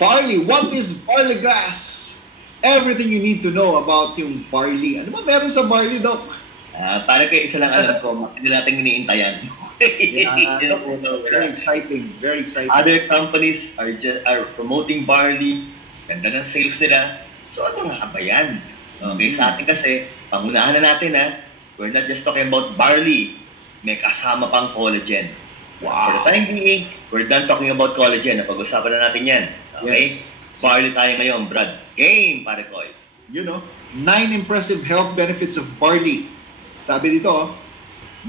Barley. What is barley grass? Everything you need to know about yung barley. Ano ba meron sa barley, Doc? Para kayo isa lang alam ko, hindi natin iniintayan. Very exciting. Very exciting. Other companies are promoting barley. Ganda ng sales nila. So ano nga ba yan? Okay, sa atin kasi, pangunahan na natin we're not just talking about barley. May kasama pang collagen. Wow. For the time being, we're done talking about collagen. Napag-usapan na natin yan. Okay? Yes. Barley tayo ngayon, Brad. Game, pare ko. 9 impressive health benefits of barley. Sabi dito,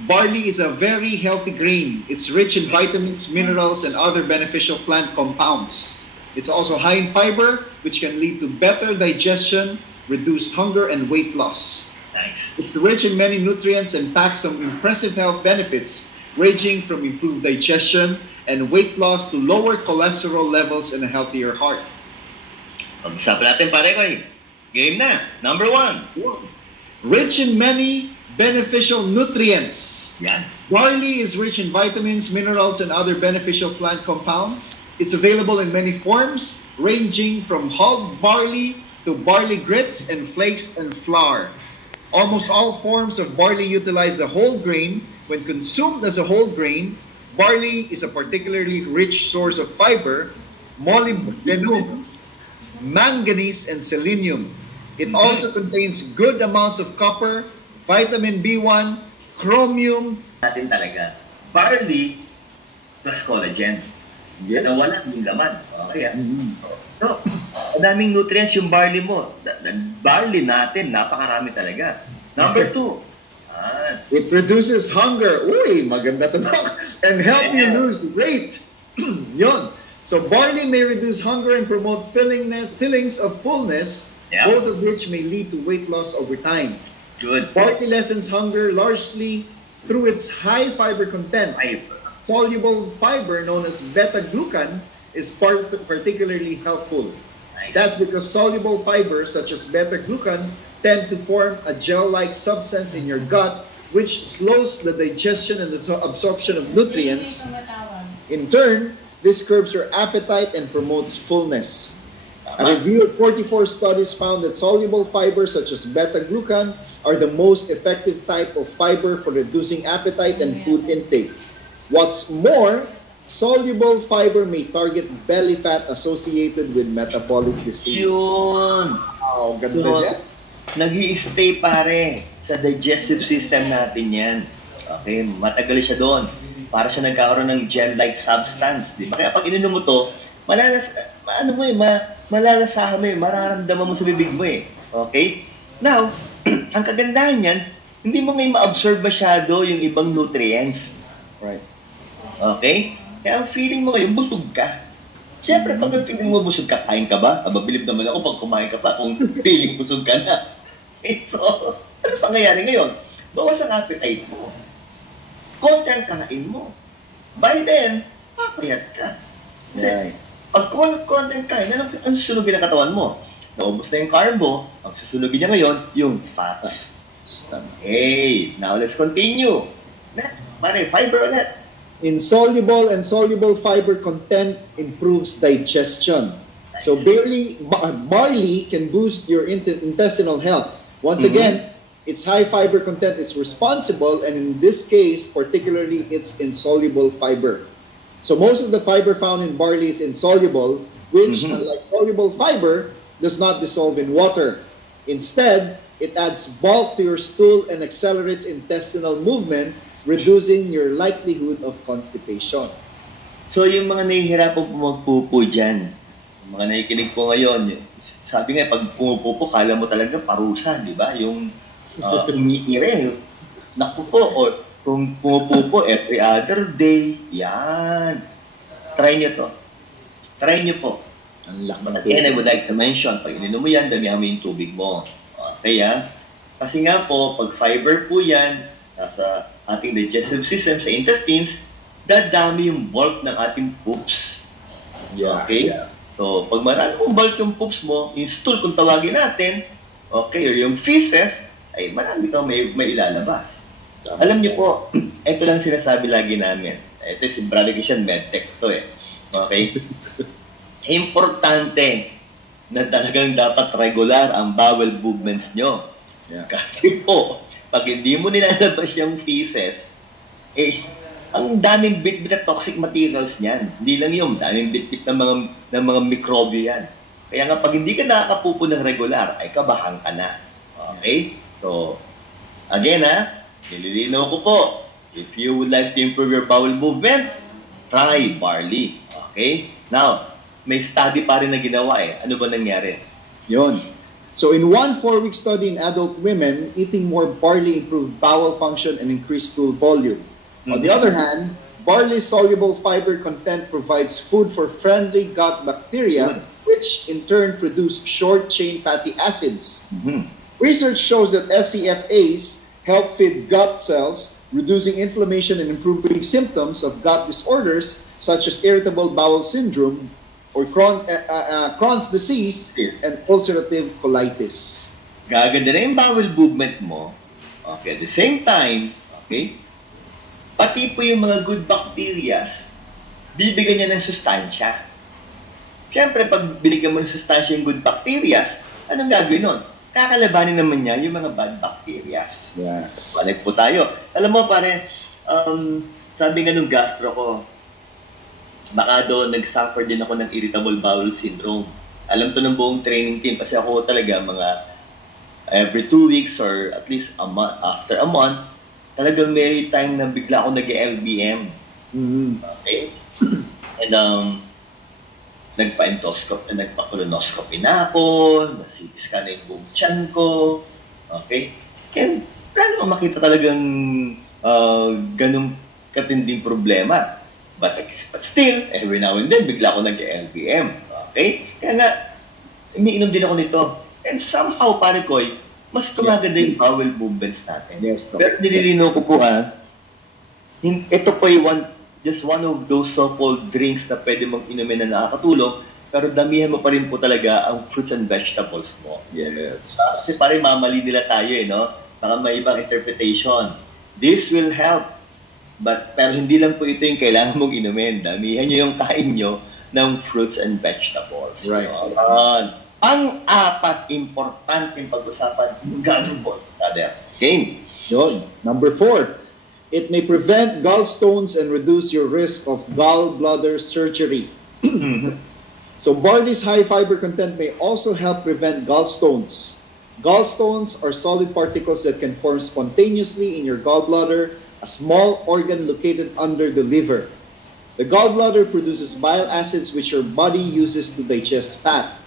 barley is a very healthy grain. It's rich in vitamins, minerals, and other beneficial plant compounds. It's also high in fiber, which can lead to better digestion, reduced hunger, and weight loss. Nice. It's rich in many nutrients and packs some impressive health benefits, ranging from improved digestion and weight loss to lower cholesterol levels and a healthier heart. Pag-usapan natin, pare ko. Game na. Number 1. Rich in many beneficial nutrients. Yan. Barley is rich in vitamins, minerals, and other beneficial plant compounds. It's available in many forms, ranging from hulled barley to barley grits and flakes and flour. Almost all forms of barley utilize the whole grain. When consumed as a whole grain, barley is a particularly rich source of fiber, molybdenum, manganese, and selenium. It also contains good amounts of copper, vitamin B1, chromium. Natin talaga. Barley plus collagen. Yes. Wala yung laman. Okay, So, madaming nutrients yung barley mo. Barley natin, napakarami talaga. Number 2. It reduces hunger. Uy, maganda to, Doc. And help you lose weight. Yun. So barley may reduce hunger and promote feelings of fullness, both of which may lead to weight loss over time. Good. Barley lessens hunger largely through its high fiber content. Soluble fiber known as beta-glucan is particularly helpful. Nice. That's because soluble fibers such as beta-glucan tend to form a gel-like substance in your gut, which slows the digestion and the absorption of nutrients. In turn, this curbs your appetite and promotes fullness. A review of 44 studies found that soluble fibers such as beta-glucan are the most effective type of fiber for reducing appetite and food intake. What's more, soluble fiber may target belly fat associated with metabolic disease. Yun. Wow, ganda yan. Nag-i-stay pare sa digestive system natin yan. Okay, matagal siya doon. Para siya nagkakaroon ng gel-like substance. Di ba? Kaya pag ininom mo to, malalasahan mo mararamdaman mo sa bibig mo Okay? Now, ang kagandahan yan, hindi mo ngayon ma-absorb masyado yung ibang nutrients. Right. Okay? Kaya ang feeling mo ngayon, busog ka. Siyempre, pag ang feeling mo busog ka, kain ka ba? Mabilib naman ako pag kumain ka pa kung feeling busog ka na. So, ano pangyayari ngayon? Bawas ang appetite mo. Konti ang kain mo. By then, papayat ka. Kasi, pag konti ang kain, ang susunugin ng katawan mo? Naubos na yung carbo, ang susunugin niya ngayon, yung fats. Hey, now let's continue. Next, pare, fiber ulit. Insoluble and soluble fiber content improves digestion. Nice. So barley can boost your intestinal health. Once again, its high fiber content is responsible, and in this case, particularly, it's insoluble fiber. So most of the fiber found in barley is insoluble, which, unlike soluble fiber, does not dissolve in water. Instead, it adds bulk to your stool and accelerates intestinal movement, reducing your likelihood of constipation. So yung mga nahihirapan po magpupo dyan, yung mga nakikinig po ngayon, sabi nga, pag pumupupo, kala mo talaga parusa, di ba? Yung umiire, naku po, or kung pumupupo every other day, yan. Try nyo to. Try nyo po. But again, I would like to mention, pag ininom mo yan, damihan mo yung tubig mo. Okay, Kasi nga po, pag fiber po yan, nasa ating digestive system, sa intestines, dadami yung bulk ng ating poops. Okay? So, pag marami mong bulk yung poops mo, yung stool kung tawagin natin, okay, or yung feces, ay marami kang may ilalabas. Alam niyo po, ito lang sinasabi lagi namin. Ito si Brother Christian, medtech to Okay? importante na talagang dapat regular ang bowel movements nyo. Yeah. Kasi po, pag hindi mo nilalabas yung feces, ang daming bit-bit na toxic materials niyan. Hindi lang yung daming bit-bit ng mga mikrobyo yan. Kaya nga, pag hindi ka nakakapupo ng regular, ay kabahan ka na. Okay? So, again nililinaw ko po, if you would like to improve your bowel movement, try barley. Okay? Now, may study pa rin na ginawa Ano ba nangyari? Yun. So in one 4-week study in adult women, eating more barley improved bowel function and increased stool volume. On the other hand, barley's soluble fiber content provides food for friendly gut bacteria, which in turn produce short-chain fatty acids. Research shows that SCFAs help feed gut cells, reducing inflammation and improving symptoms of gut disorders such as irritable bowel syndrome or Crohn's disease and ulcerative colitis. Gaganda na yung bowel movement mo. Okay, at the same time, okay, pati po yung mga good bacterias, bibigyan niya ng sustansya. Siyempre, pag binigyan mo ng sustansya yung good bacterias, anong gagawin nun? Kakalabanin naman niya yung mga bad bacterias. Yes. Balik po tayo. Alam mo, pare, sabi nga nung gastro ko, baka doon nag-suffer din ako ng irritable bowel syndrome. Alam to ng buong training team kasi ako talaga mga every 2 weeks or at least a month, after a month, talagang may time na bigla ako nag-LBM. Okay? And nagpa-colonoscopy na ako, nasi-scan na yung buong tiyan ko. Okay? And kaya makita talagang ganung katinding problema. But still, every now and then, bigla ako nag-LBM. Okay? Kaya nga, iniinom din ako nito. And somehow, pare Koy, mas kumaganda yung bowel movements natin. Yes, pero nililino ko po ito po yung just one of those so-called drinks na pwede mong inumin na nakakatulong, pero damihan mo pa rin po talaga ang fruits and vegetables mo. Yes. Kasi pare mamali nila tayo no? Baka may ibang interpretation. This will help. Pero hindi lang po ito yung kailangan mong inumin. Damihan nyo yung kain nyo ng fruits and vegetables. Right. Pang-apat, importante yung pag-usapan, gallstones. Okay. Yun. Number 4, it may prevent gallstones and reduce your risk of gallbladder surgery. So barley's high fiber content may also help prevent gallstones. Gallstones are solid particles that can form spontaneously in your gallbladder, a small organ located under the liver. The gallbladder produces bile acids which your body uses to digest fat.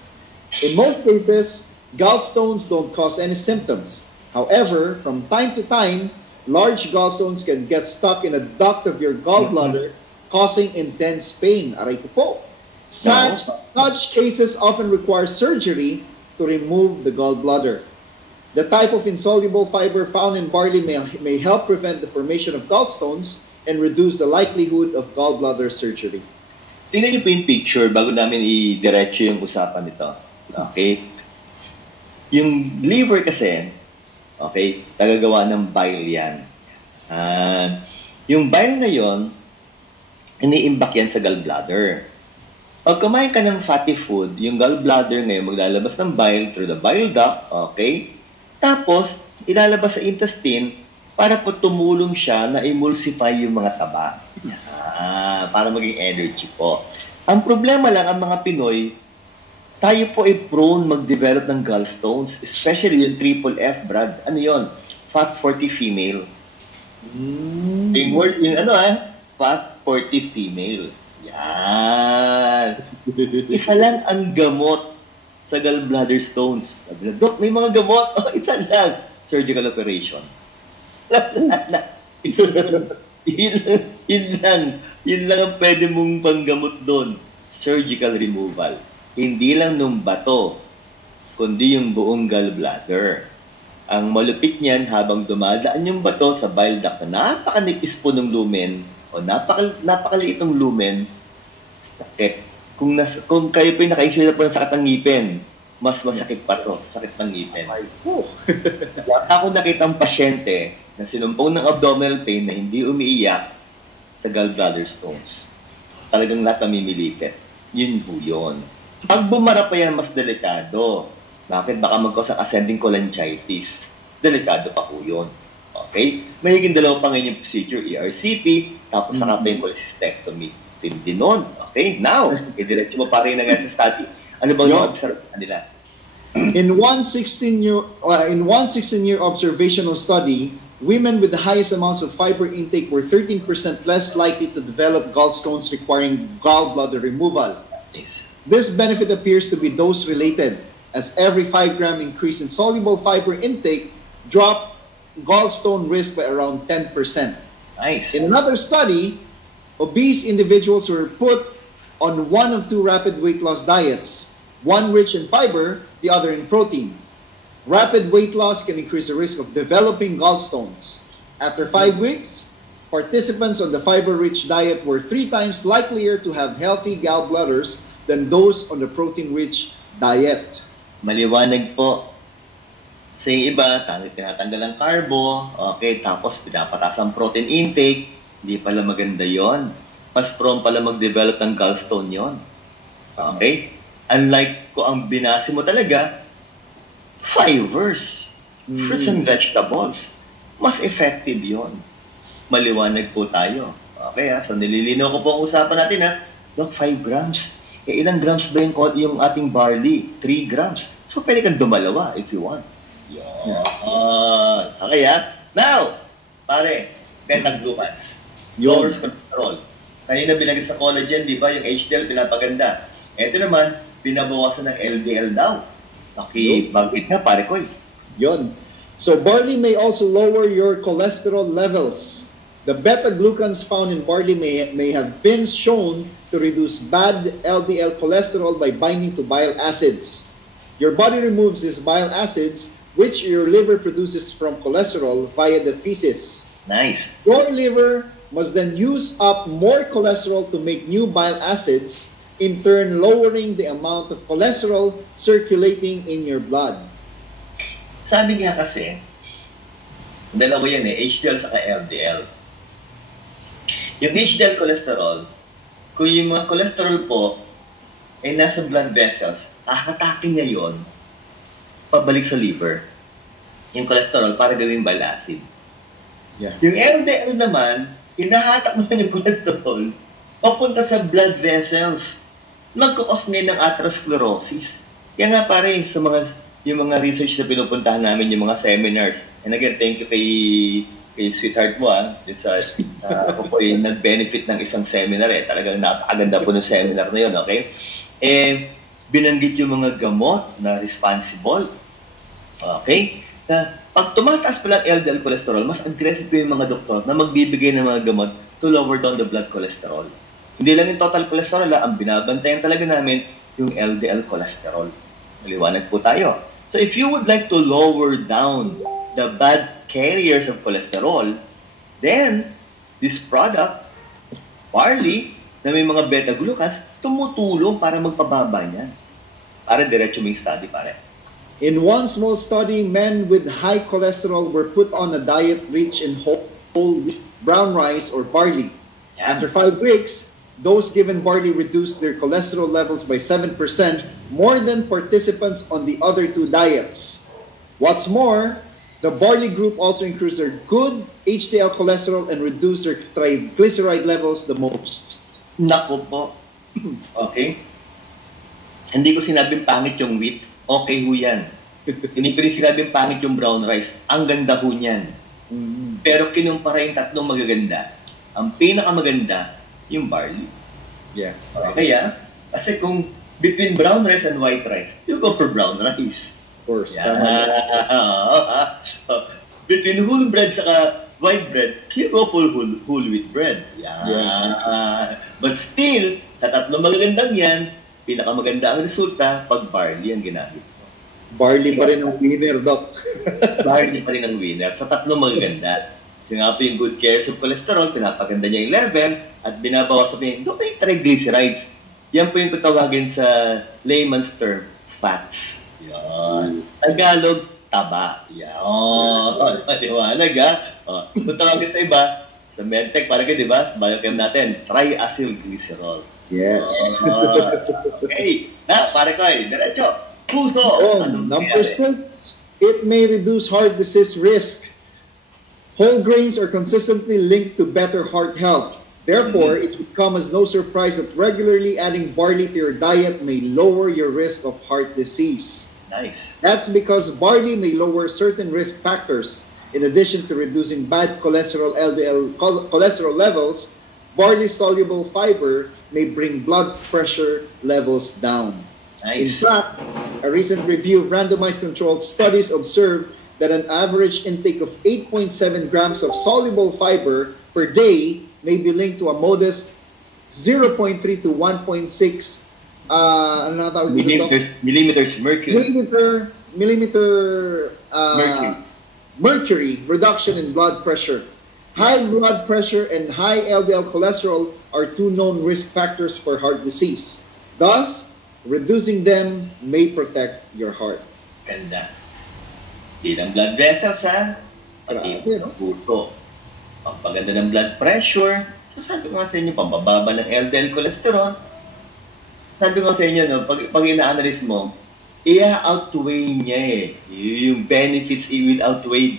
In most cases, gallstones don't cause any symptoms. However, from time to time, large gallstones can get stuck in a duct of your gallbladder, causing intense pain. Aray ko po. Such cases often require surgery to remove the gallbladder. The type of insoluble fiber found in barley may help prevent the formation of gallstones and reduce the likelihood of gallbladder surgery. Tingnan niyo po yung picture bago namin i-diretso yung usapan nito. Okay? Yung liver kasi, okay, tagagawa ng bile yan. Yung bile na yon, iniimbak yan sa gallbladder. Pag kumain ka ng fatty food, yung gallbladder ngayon maglalabas ng bile through the bile duct, okay? Tapos, ilalabas sa intestine para po tumulong siya na emulsify yung mga taba. Para maging energy po. Ang problema lang, ang mga Pinoy, tayo po ay prone mag-develop ng gallstones, especially yung triple F, Brad. Ano yon? Fat 40 female. Yung word, fat 40 female. Yan. Isa lang ang gamot sa gallbladder stones. Sabi na, Dok, may mga gamot. Isa lang. Surgical operation. Yun lang ang pwede mong panggamot doon. Surgical removal. Hindi lang nung bato, kundi yung buong gallbladder. Ang malupit niyan, habang dumadaan yung bato sa bile duct na napakanipis po ng lumen o napakaliit ng lumen, sakit. Kung kayo po yung naka-issue na po ng sakit ng ngipin, mas masakit pa to, sakit ng ngipin. Ako nakita ang pasyente na sinumpong ng abdominal pain na hindi umiiyak sa gallbladder stones. Talagang lahat namimilipit. Yun po yun. Pag bumara pa yan, mas delikado. Bakit? Baka magkos ang ascending cholangitis. Delikado pa po yun. Okay? Mahiging dalawa pa ngayon yung procedure, ERCP, tapos saka pa yung cholecystectomy. Tindi nun. Okay? Now, idiretso mo pa rin na nga sa study. Ano bang na-observe sa kanila? In one 16-year observational study, women with the highest amounts of fiber intake were 13% less likely to develop gallstones requiring gallbladder removal. Yes. This benefit appears to be dose-related, as every 5-gram increase in soluble fiber intake dropped gallstone risk by around 10%. Nice. In another study, obese individuals were put on one of two rapid weight loss diets, one rich in fiber, the other in protein. Rapid weight loss can increase the risk of developing gallstones. After 5 weeks, participants on the fiber-rich diet were 3 times likelier to have healthy gallbladders than those on the protein-rich diet. Maliwanag po. Sa iba, tinatanggal ang carbo, okay, tapos pinapatas ang protein intake, hindi pala maganda yon. Mas prone pala mag-develop ng gallstone yon. Okay? Unlike ko ang binasi mo talaga, fibers, fruits and vegetables, mas effective yon. Maliwanag po tayo. Okay ha? So nililinaw ko po ang usapan natin ha. Doc, 5 grams. Ilang grams ba yung ating barley? 3 grams. So pwede kang dumalawa if you want. Okay ha? Now, pare, beta-glucans. Lowers cholesterol. Kanina binagit sa collagen, di ba? Yung HDL pinapaganda. Ito naman, pinabawasan ng LDL daw. Bakit na, pare ko eh. Yun. So barley may also lower your cholesterol levels. The beta-glucans found in barley may have been shown to reduce bad LDL cholesterol by binding to bile acids. Your body removes these bile acids, which your liver produces from cholesterol via the feces. Nice. Your liver must then use up more cholesterol to make new bile acids, in turn lowering the amount of cholesterol circulating in your blood. Sabi nga kasi, dalawa yan HDL saka LDL. Yung HDL cholesterol, kung yung mga cholesterol po ay nasa blood vessels, ahatakin niya yon pabalik sa liver. Yung cholesterol para gawing bile acid. Yeah. Yung LDL naman, hinahatak naman yung cholesterol papunta sa blood vessels. Nagkukos ngayon ng atherosclerosis. Kaya nga pare, yung mga research na pinupuntahan namin, yung mga seminars, and again, thank you kay sweetheart mo ako po yung nag-benefit ng isang seminar talagang napakaganda po ng seminar na yun, okay? Binanggit yung mga gamot na responsible, okay? Na pag tumataas pala ang LDL cholesterol, mas aggressive po yung mga doktor na magbibigay ng mga gamot to lower down the blood cholesterol. Hindi lang yung total cholesterol, ang binabantayan talaga namin yung LDL cholesterol. Maliwanag po tayo. So if you would like to lower down the bad carriers of cholesterol, then this product, barley, na may mga beta-glucans, tumutulong para magpababa niyan. Para diretso mong study, pare. In one small study, men with high cholesterol were put on a diet rich in whole wheat, brown rice, or barley. Yeah. After 5 weeks, those given barley reduced their cholesterol levels by 7%, more than participants on the other 2 diets. What's more, the barley group also increased their good HDL cholesterol and reduced their triglyceride levels the most. Nako po. Okay? Hindi ko sinabing pangit yung wheat. Okay ho yan. Hindi ko rin sinabing pangit yung brown rice. Ang ganda ho niyan. Pero kinumpara yung tatlong magaganda. Ang pinakamaganda, yung barley. Yeah. Kaya, kasi kung between brown rice and white rice, you go for brown rice. Of course. Yeah. Between whole bread saka white bread, you go for whole wheat bread. Yeah. But still, sa tatlong magagandang yan, pinakamaganda ang resulta pag barley ang ginamit. Barley pa rin ang winner, Doc. Barley pa rin ang winner sa tatlong magaganda. So nga po yung good carriers of cholesterol, pinapaganda niya yung level, at binabawasan po yung triglycerides. Yan po yung tatawagin sa layman's term, fats. Yan. Tagalog, taba. Yan. Maliwanag ha. Kung tawagin sa iba, sa medtech, parang di ba, sa biochem natin, triacylglycerol. Yes. Okay. Na, pare ko, diretso. Puso. Number 6, it may reduce heart disease risk. Whole grains are consistently linked to better heart health. Therefore, it would come as no surprise that regularly adding barley to your diet may lower your risk of heart disease. Nice. That's because barley may lower certain risk factors. In addition to reducing bad cholesterol LDL cholesterol levels, barley-soluble fiber may bring blood pressure levels down. Nice. In fact, a recent review of randomized controlled studies observed that an average intake of 8.7 grams of soluble fiber per day may be linked to a modest 0.3 to 1.6 millimeters mercury. Mercury reduction in blood pressure. High blood pressure and high LDL cholesterol are two known risk factors for heart disease. Thus, reducing them may protect your heart. Ganda. Di lang blood vessels, ha? Pati ang puso. Pampaganda ng blood pressure. So sabi ko nga sa inyo, pambababa ng LDL cholesterol. Sabi ko sa inyo, no, pag ina-analyze mo, i-outweigh niya yung benefits, will outweigh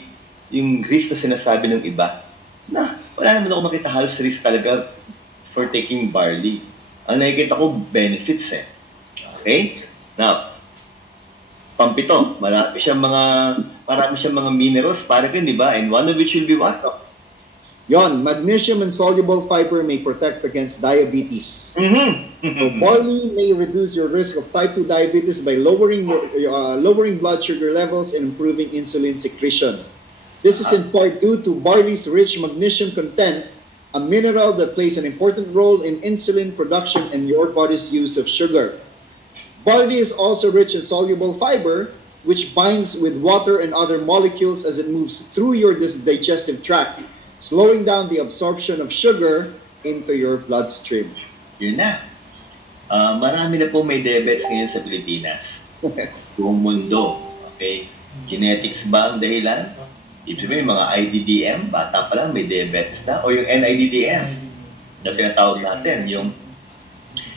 yung risk na sinasabi ng iba. Na, wala naman ako makita halos risk talaga for taking barley. Ang nakikita ko, benefits Okay? Now, pampito, marami siyang mga minerals para kan, di ba? And one of which will be what? Yon, magnesium and soluble fiber may protect against diabetes. So barley may reduce your risk of type 2 diabetes by lowering blood sugar levels and improving insulin secretion. This is in part due to barley's rich magnesium content, a mineral that plays an important role in insulin production and your body's use of sugar. Barley is also rich in soluble fiber, which binds with water and other molecules as it moves through your digestive tract, slowing down the absorption of sugar into your bloodstream. Yun na. Marami na po may diabetes ngayon sa Pilipinas. Buong mundo. Okay? Genetics ba ang dahilan? Ibig sabihin, mga IDDM, bata pa lang may diabetes na. O yung NIDDM, na pinatawag natin, yung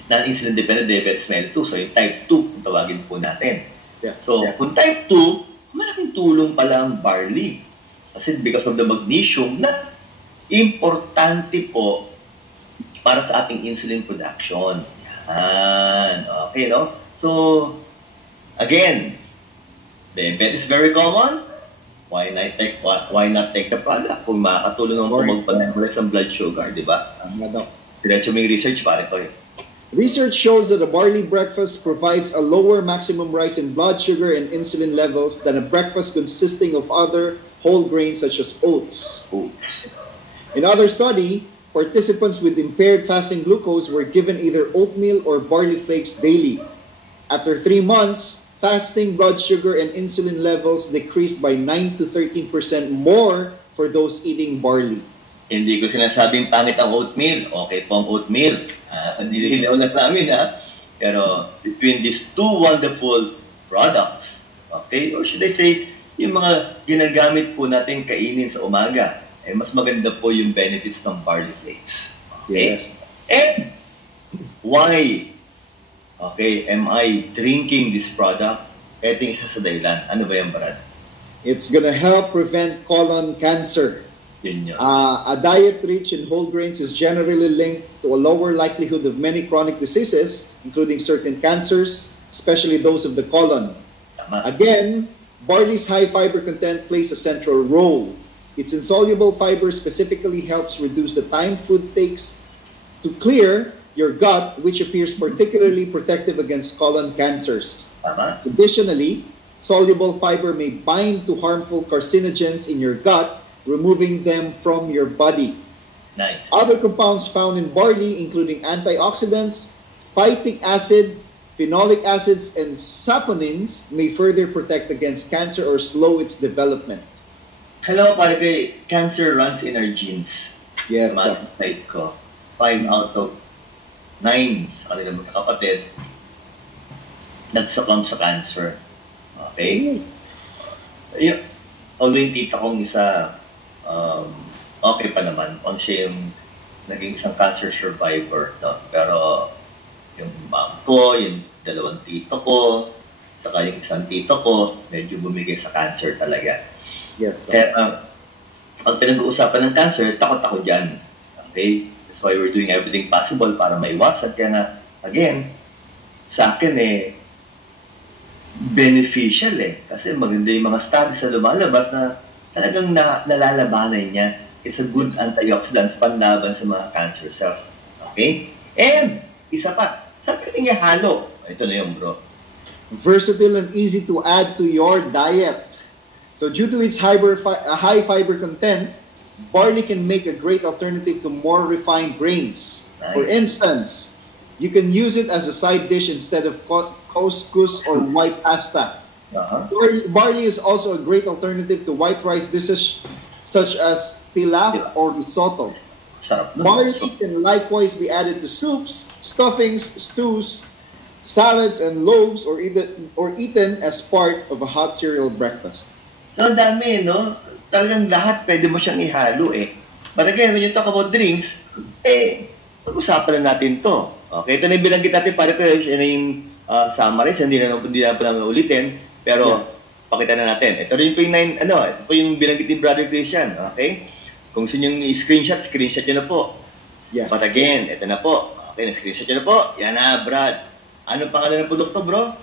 non-insulin dependent diabetes mellitus. So yung type 2, kung tawagin po natin. So kung type 2, malaking tulong pala ang barley. Kasi because of the magnesium na importante po para sa ating insulin production. Yan. Okay, no? So, again, diabetes is very common. Why not take the product? Kung makakatulong naman po magpag-regulate ng blood sugar, di ba? Diretso may research, pare ko Research shows that a barley breakfast provides a lower maximum rise in blood sugar and insulin levels than a breakfast consisting of other whole grains such as oats. In another study, participants with impaired fasting glucose were given either oatmeal or barley flakes daily. After 3 months, fasting blood sugar and insulin levels decreased by 9 to 13% more for those eating barley. Hindi ko sinasabing pangit ang oatmeal. Okay po ang oatmeal. Nilihilaw na namin, Pero between these two wonderful products, okay, or should I say, yung mga ginagamit po natin kainin sa umaga, mas maganda po yung benefits ng barley flakes. Okay? Yes. And why, am I drinking this product? Ito yung isa sa dahilan. Ano ba yan, Brad? It's gonna help prevent colon cancer. Yun yun. A diet rich in whole grains is generally linked to a lower likelihood of many chronic diseases, including certain cancers, especially those of the colon. Tama. Again, barley's high fiber content plays a central role. Its insoluble fiber specifically helps reduce the time food takes to clear your gut, which appears particularly protective against colon cancers. Tama. Additionally, soluble fiber may bind to harmful carcinogens in your gut, removing them from your body. Nice. Other compounds found in barley, including antioxidants, phytic acid, phenolic acids, and saponins, may further protect against cancer or slow its development. Hello, pare kay cancer runs in our genes. Yes, sa mga side ko. 5 out of 9 sa kanilang magkakapatid nagsuccumb sa cancer. Okay? Although yung tita kong isa, okay pa naman. Siya yung naging isang cancer survivor. No? Pero Yung mom ko, yung dalawang tito ko, saka yung isang tito ko, medyo bumigay sa cancer talaga. Yes. Kaya pag pinag-uusapan ng cancer, takot ako dyan. Okay? That's why we're doing everything possible para maiwasan. Kaya nga, again, sa akin beneficial Kasi maganda yung mga studies na lumalabas na talagang nalalabanan niya. It's a good antioxidant panlaban sa mga cancer cells. Okay? And, isa pa, sabi niya halo. Ito na yung bro. Versatile and easy to add to your diet. So due to its high fiber content, barley can make a great alternative to more refined grains. Nice. For instance, you can use it as a side dish instead of couscous or white pasta. Barley is also a great alternative to white rice dishes such as pilaf or risotto. Sarap na. Barley can likewise be added to soups, stuffings, stews, salads, and loaves, or eaten as part of a hot cereal breakfast. So, ang dami, no? Talagang lahat pwede mo siyang ihalo But again, when you talk about drinks, pag-usapan na natin to. Okay, ito na yung binanggit natin para ko, yan na yung summary, hindi na pala ulitin, pero pakita na natin. Ito rin po yung ito po yung binanggit ni Brother Christian, okay? Kung gusto nyo screenshot nyo na po. Yeah. But again, ito na po. Okay, na-screenshot nyo na po. Yan na, Brad. Anong pangalan ng produkto, bro?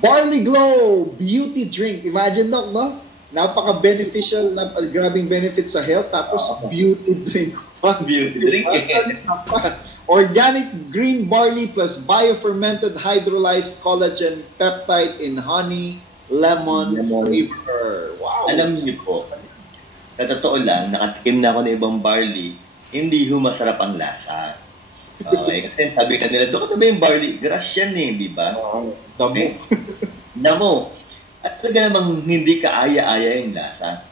Barley Glow Beauty Drink. Imagine, Doc, no? Napaka-beneficial, grabing benefits sa health, tapos beauty drink pa. Beauty drink. Organic green barley plus biofermented hydrolyzed collagen peptide in honey, lemon flavor. Wow! Alam niyo po, sa totoo lang, nakatikim na ako ng ibang barley, hindi masarap ang lasa. Okay, kasi sabi kanila, doon na ba yung barley? Grass yan di ba? Damo. Okay? Damo. At talaga namang hindi kaaya-aya yung lasa.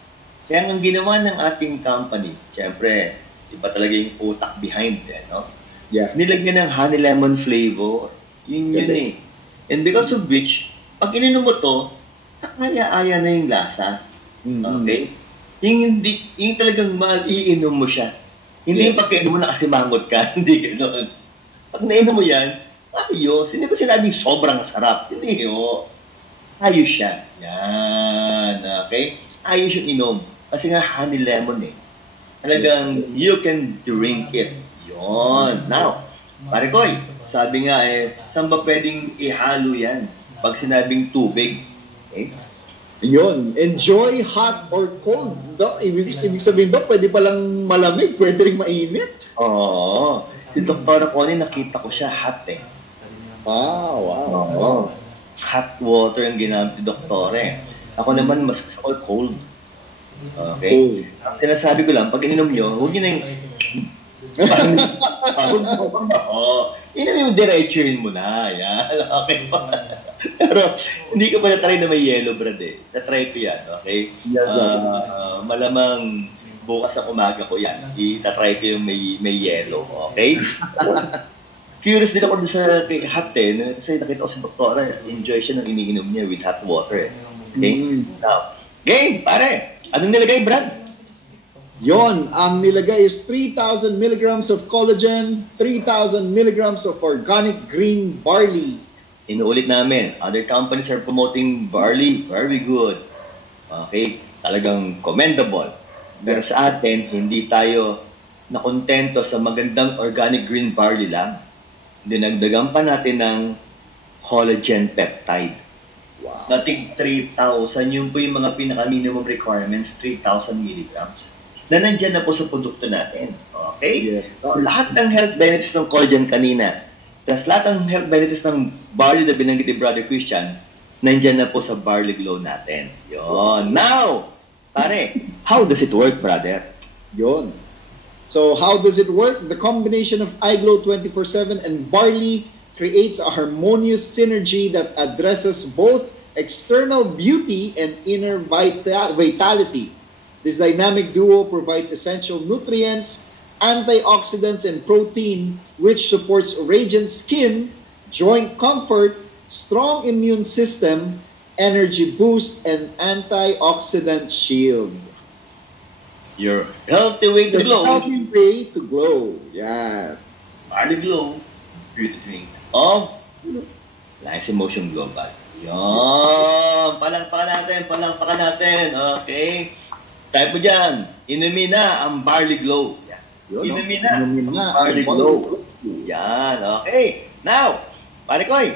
Kaya ang ginawa ng ating company, syempre, iba talaga yung utak behind no? Yeah. Nilagyan ng honey lemon flavor. Yun And because of which, pag ininom mo to, kakaya-aya na yung lasa. Okay? Yung talagang iinom mo siya. Hindi yung pagkainom mo na kasi mangot ka. Hindi gano'n. Pag nainom mo yan, ayos. Hindi ko sinabing sobrang sarap. Hindi ayos siya. Yan. Okay? Ayos yung inom. Kasi nga honey lemon Talagang you can drink it. Yun. Now, pare koy, sabi nga saan ba pwedeng ihalo yan? Pag sinabing tubig. Okay? Yun. Enjoy hot or cold. Ibig sabihin daw, pwede palang malamig, pwede rin mainit. Oo. Si Dr. Connie, nakita ko siya hot Wow. Hot water ang ginamit ni Dr. Ako naman, mas gusto ko cold. Okay? Ang sinasabi ko lang, pag ininom nyo, huwag nyo na yung... Inom yung diretsuhin mo na. Yan. Okay. Pero, hindi ko pa na-try na may yellow, brad Na-try ko yan, okay? Yes, malamang bukas ng umaga ko yan. I-try ko yung may yellow, okay? Curious din ako sa hot kasi nakita ko si Doktora, enjoy siya ng iniinom niya with hot water Okay? Now, game, pare! Anong nilagay, Brad? Yon, ang nilagay is 3,000 milligrams of collagen, 3,000 milligrams of organic green barley. Inuulit namin, other companies are promoting barley, very good. Okay, talagang commendable. Pero sa atin, hindi tayo nakontento sa magandang organic green barley lang. Dinagdagan pa natin ng collagen peptide. Wow. Nating 3,000, yun po yung mga pinaka-minimum requirements, 3,000 milligrams. Na nandyan na po sa produkto natin. Okay? Yeah. So, lahat ng health benefits ng collagen kanina, plus lahat ng health benefits ng barley na binanggit ni Brother Christian, nandyan na po sa Barley Glow natin. Yon. Now, pare, how does it work, brother? Yon. So, how does it work? The combination of iGlow 24/7 and barley creates a harmonious synergy that addresses both external beauty and inner vitality. This dynamic duo provides essential nutrients, antioxidants, and protein, which supports radiant skin, joint comfort, strong immune system, energy boost, and antioxidant shield. Your healthy way to glow. Healthy way to glow. Yeah. Barley Glow, beauty drink. of Alliance in Motion Global. Yun. Palangpakan natin. Okay. Type mo dyan. Inumin na ang Barley Glow. Yan. Inumin na ang Barley Glow. Yan. Okay. Now, pare koy,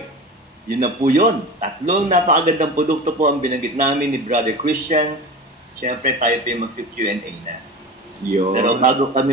yun na po yun. 3 napakagandang produkto po ang binanggit namin ni Brother Christian. Siyempre, tayo po yung mag-Q&A na. Yun. Pero bago kami